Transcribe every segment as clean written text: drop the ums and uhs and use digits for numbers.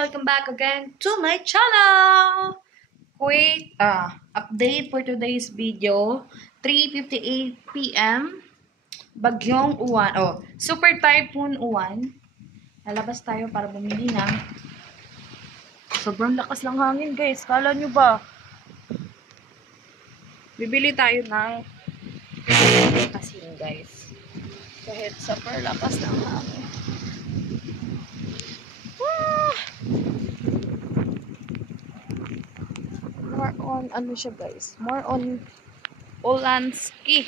welcome back again to my channel. Quick update for today's video. 3:58 p.m. Bagyong Uwan. Super Typhoon Uwan. Lalabas tayo para bumili ng sobrang lakas ng hangin, guys. Kala nyo ba? Bibili tayo ng asin, guys. Kahit super lakas ng hangin. More on, ano siya guys? More on Ulanski.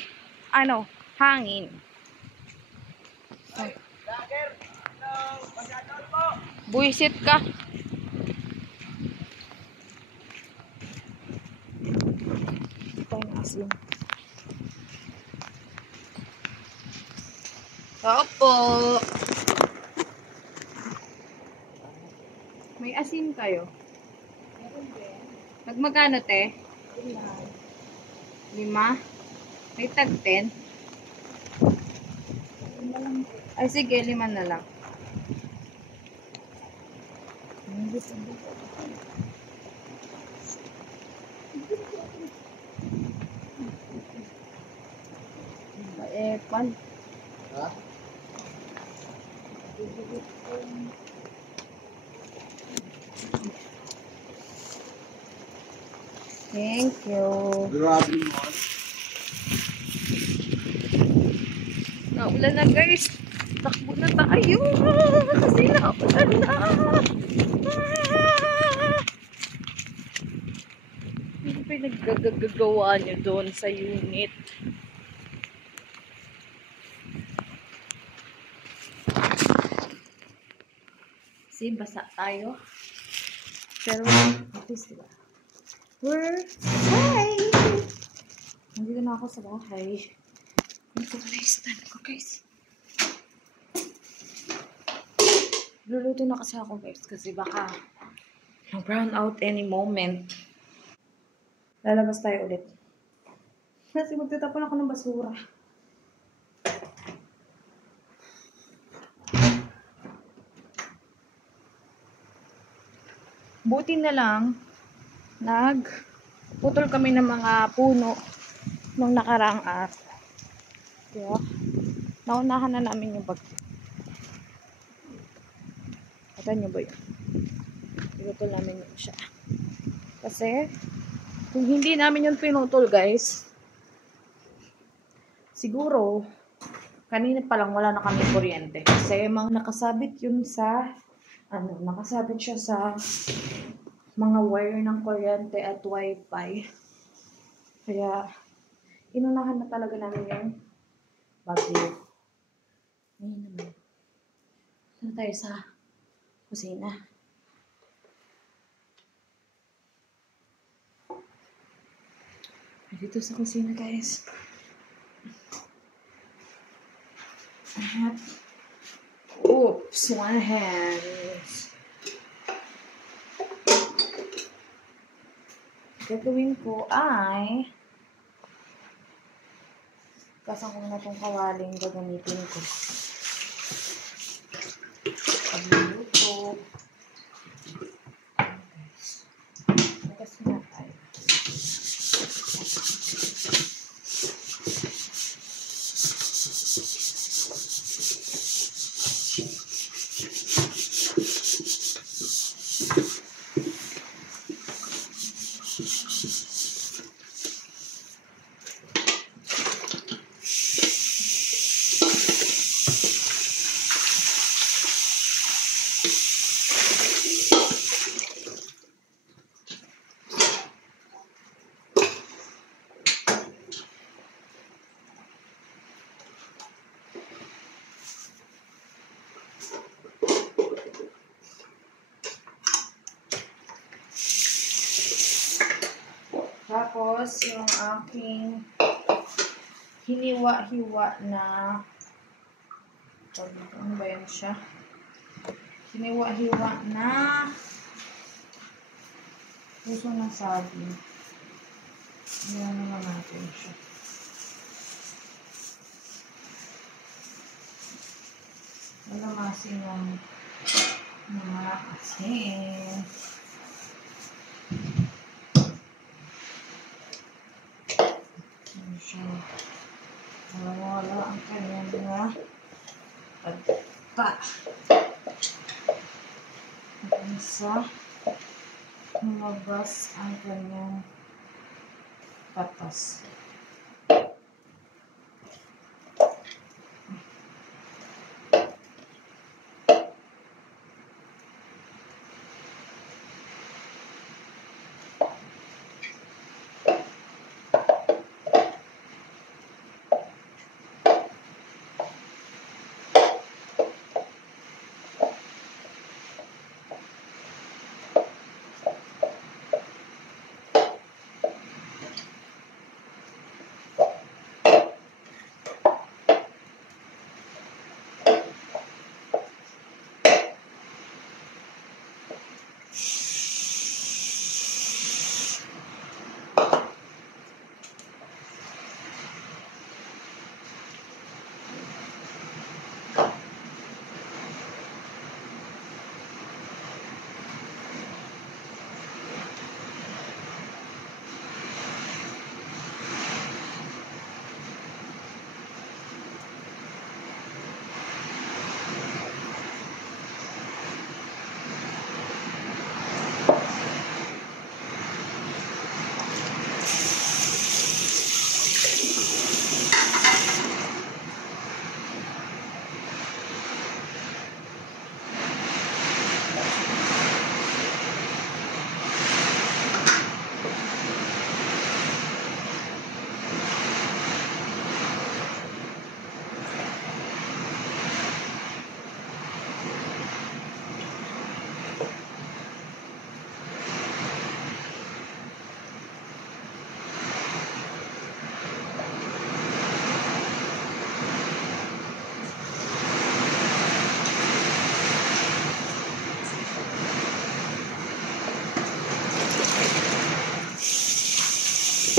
Hangin. Buisit ka. Ito yung asin. Opo. May asin kayo? Nagmagano, te? 5. May tag 10? Ay, sige, 5 na lang. Pan. Ha? Thank you. Naulan na, guys. Takbo na tayo. Kasi naulan na. Ano pa yung naggagawa nyo doon sa unit? Kasi basa tayo. Pero, at least, diba? We're safe! Nandito na ako sa bahay. Ito na yung stand ko, guys. Luluto na kasi ako, guys. Kasi baka mag-brown out any moment. Lalabas tayo ulit. Kasi magtatapon ako ng basura. Buti na lang, nagputol kami ng mga puno nung nakaraang araw. Kaya, naunahan na namin yung bagyo. Kata nyo ba yun? Pinutol namin yun siya. Kasi, kung hindi namin yun pinutol, guys, siguro, kanina pa lang wala na kami kuryente. Kasi, nakasabit yun sa, nakasabit siya sa mga wire ng kuryente at wifi. Kaya, inunahan na talaga namin yung bagyo. Ngayon naman. Saan tayo sa kusina? Dito sa kusina, guys. Oops, one hand. Gagawin ko ay kasang ko na itong kawaling gagamitin ko. Pagluluto. Nagas na tayo. Tapos, yung aking hiniwa-hiwa na ano ba yan siya? Hiniwa-hiwa na puso ng saging. Ayan naman natin siya. Malamasin yung mga asin. Ayan siya. Wala ang kanyang mga pagka. Hanggang sa lumabas ang kanyang patas.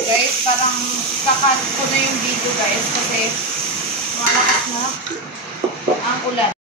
Guys, parang kakat ko na yung video guys kasi malakas na ang ulan.